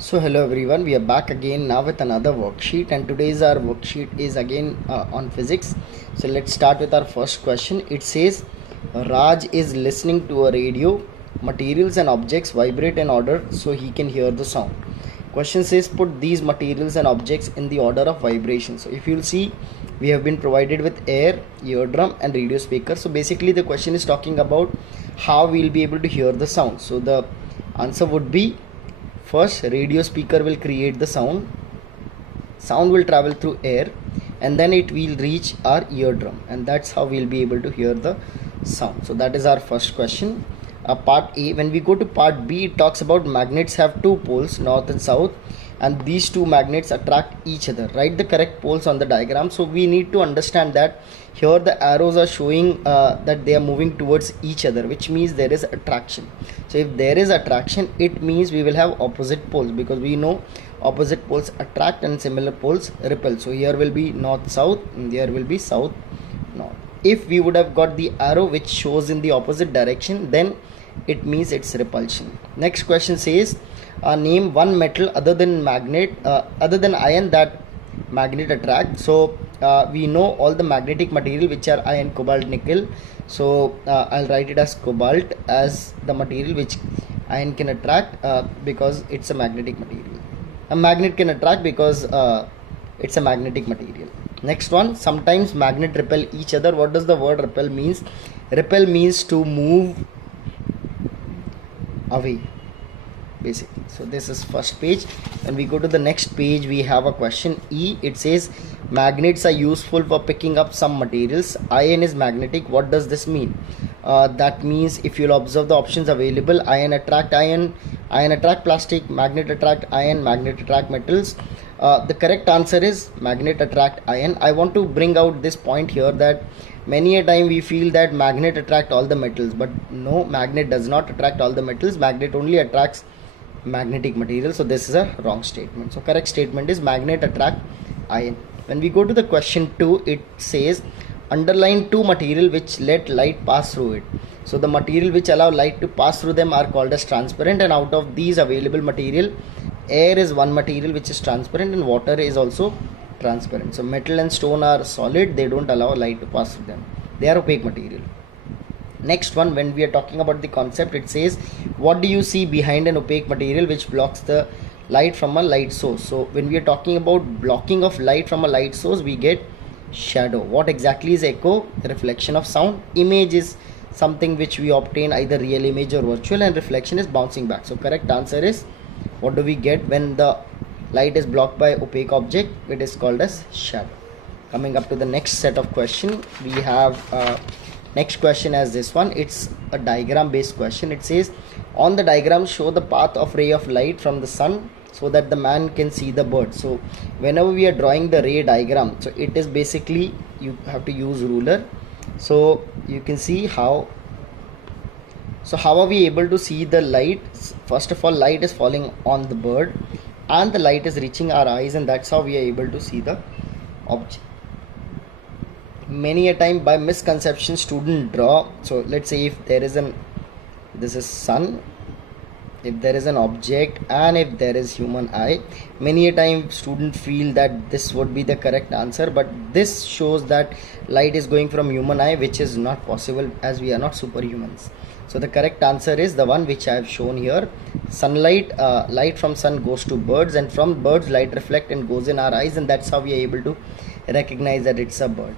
So hello everyone, we are back again now with another worksheet, and today's our worksheet is again on physics. So let's start with our first question. It says Raj is listening to a radio. Materials and objects vibrate in order so he can hear the sound. Question says put these materials and objects in the order of vibration. So if you'll see, we have been provided with air, eardrum and radio speaker. So basically the question is talking about how we'll be able to hear the sound. So the answer would be, first, radio speaker will create the sound. Sound will travel through air and then it will reach our eardrum, and that's how we'll be able to hear the sound. So that is our first question. Part A. When we go to part B, it talks about magnets have two poles, north and south, and these two magnets attract each other. Write the correct poles on the diagram. So we need to understand that here the arrows are showing that they are moving towards each other, which means there is attraction. So if there is attraction, it means we will have opposite poles, because we know opposite poles attract and similar poles repel. So here will be north south and there will be south north. If we would have got the arrow which shows in the opposite direction, then it means it's repulsion. Next question says name one metal other than iron that magnet attract. So we know all the magnetic material which are iron, cobalt, nickel. So I'll write it as cobalt as the material which iron can attract because it's a magnetic material. A magnet can attract because it's a magnetic material. Next one, sometimes magnet repel each other. What does the word repel means? Repel means to move away, basically. So this is first page. When we go to the next page, we have a question E. It says magnets are useful for picking up some materials. Iron is magnetic. What does this mean? That means if you'll observe the options available, iron attract plastic, magnet attract iron, magnet attract metals. The correct answer is magnet attract iron. I want to bring out this point here that many a time we feel that magnet attract all the metals, but no, magnet does not attract all the metals. Magnet only attracts magnetic material. So this is a wrong statement. So correct statement is magnet attract iron. When we go to the question 2, it says underline two material which let light pass through it. So the material which allow light to pass through them are called as transparent, and out of these available material, air is one material which is transparent and water is also transparent. So metal and stone are solid, they don't allow light to pass through them, they are opaque material. Next one, when we are talking about the concept, it says what do you see behind an opaque material which blocks the light from a light source? So when we are talking about blocking of light from a light source, we get shadow. What exactly is echo? The reflection of sound. Image is something which we obtain either real image or virtual, and reflection is bouncing back. So correct answer is, what do we get when the light is blocked by opaque object? It is called as shadow. Coming up to the next set of question, we have next question as this one. It's a diagram based question. It says on the diagram show the path of ray of light from the sun so that the man can see the bird. So whenever we are drawing the ray diagram, so it is basically you have to use ruler. So you can see how. So how are we able to see the light? First of all, light is falling on the bird and the light is reaching our eyes, and that's how we are able to see the object. Many a time by misconception student draw. So let's say if there is this is sun, if there is an object and if there is human eye, many a time student feel that this would be the correct answer, but this shows that light is going from human eye, which is not possible as we are not superhumans. So the correct answer is the one which I have shown here. Sunlight, light from sun goes to birds, and from birds light reflect and goes in our eyes, and that's how we are able to recognize that it's a bird.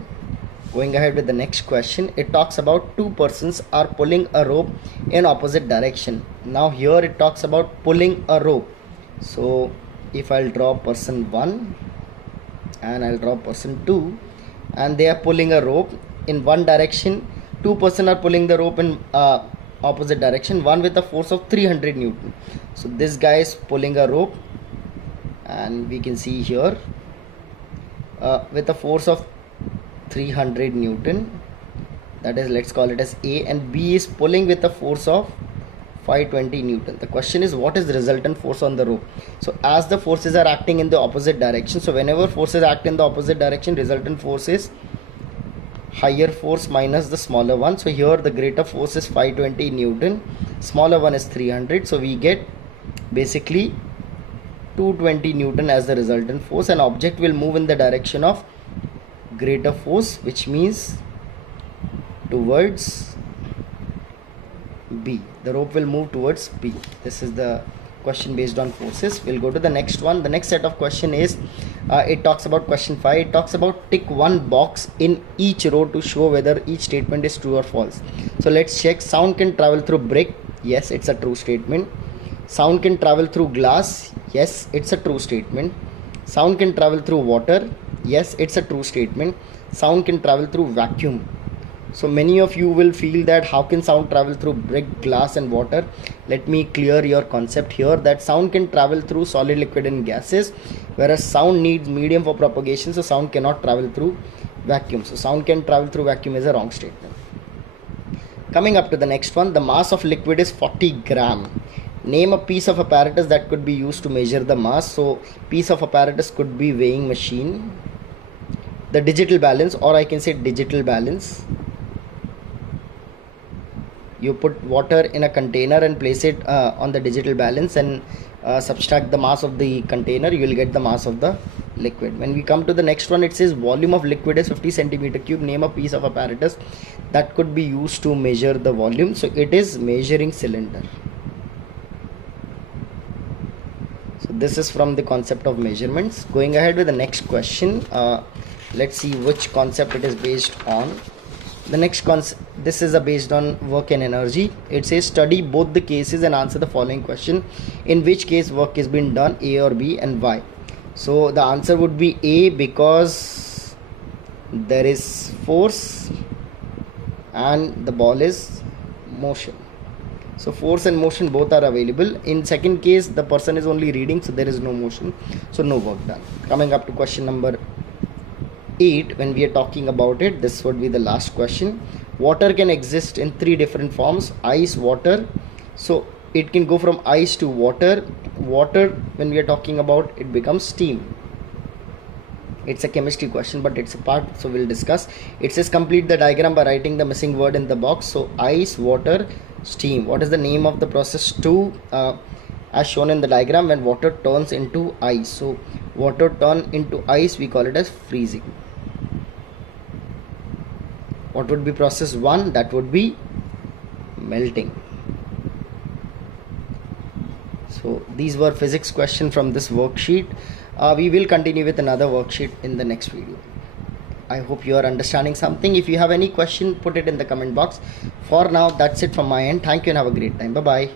Going ahead with the next question, it talks about two persons are pulling a rope in opposite direction. Now here it talks about pulling a rope. So if I'll draw person 1 and I'll draw person 2, and they are pulling a rope in one direction. Two persons are pulling the rope in opposite direction, one with a force of 300 Newton. So this guy is pulling a rope, and we can see here with a force of 300 Newton, that is, let's call it as A, and B is pulling with a force of 520 Newton. The question is, what is the resultant force on the rope? So as the forces are acting in the opposite direction, so whenever forces act in the opposite direction, resultant force is higher force minus the smaller one. So here the greater force is 520 Newton, smaller one is 300. So we get basically 220 Newton as the resultant force. An object will move in the direction of greater force, which means towards B. The rope will move towards B. This is the question based on forces. We'll go to the next one. The next set of question is it talks about question 5. It talks about tick one box in each row to show whether each statement is true or false. So let's check. Sound can travel through brick. Yes, it's a true statement. Sound can travel through glass. Yes, it's a true statement. Sound can travel through water. Yes, it's a true statement. Sound can travel through vacuum. So many of you will feel that how can sound travel through brick, glass and water. Let me clear your concept here, that sound can travel through solid, liquid and gases, whereas sound needs medium for propagation, so sound cannot travel through vacuum. So sound can travel through vacuum is a wrong statement. Coming up to the next one, the mass of liquid is 40 gram. Name a piece of apparatus that could be used to measure the mass. So piece of apparatus could be weighing machine, the digital balance, or I can say digital balance. You put water in a container and place it on the digital balance and subtract the mass of the container, you will get the mass of the liquid. When we come to the next one, it says volume of liquid is 50 centimeter cube. Name a piece of apparatus that could be used to measure the volume. So it is measuring cylinder. So this is from the concept of measurements. Going ahead with the next question, let's see which concept it is based on. The next concept, this is based on work and energy. It says study both the cases and answer the following question. In which case work is being done, A or B, and why? So the answer would be A, because there is force and the ball is motion. So force and motion both are available. In second case, the person is only reading, so there is no motion, so no work done. Coming up to question number 8, when we are talking about it, this would be the last question. Water can exist in 3 different forms: ice, water. So it can go from ice to water. Water, when we are talking about, it becomes steam. It's a chemistry question, but it's a part, so we'll discuss. It says complete the diagram by writing the missing word in the box. So ice, water, steam. What is the name of the process 2 as shown in the diagram when water turns into ice? So water turn into ice, we call it as freezing. What would be process 1? That would be melting. So these were physics questions from this worksheet. We will continue with another worksheet in the next video. I hope you are understanding something. If you have any question, put it in the comment box. For now, that's it from my end. Thank you and have a great time. Bye bye.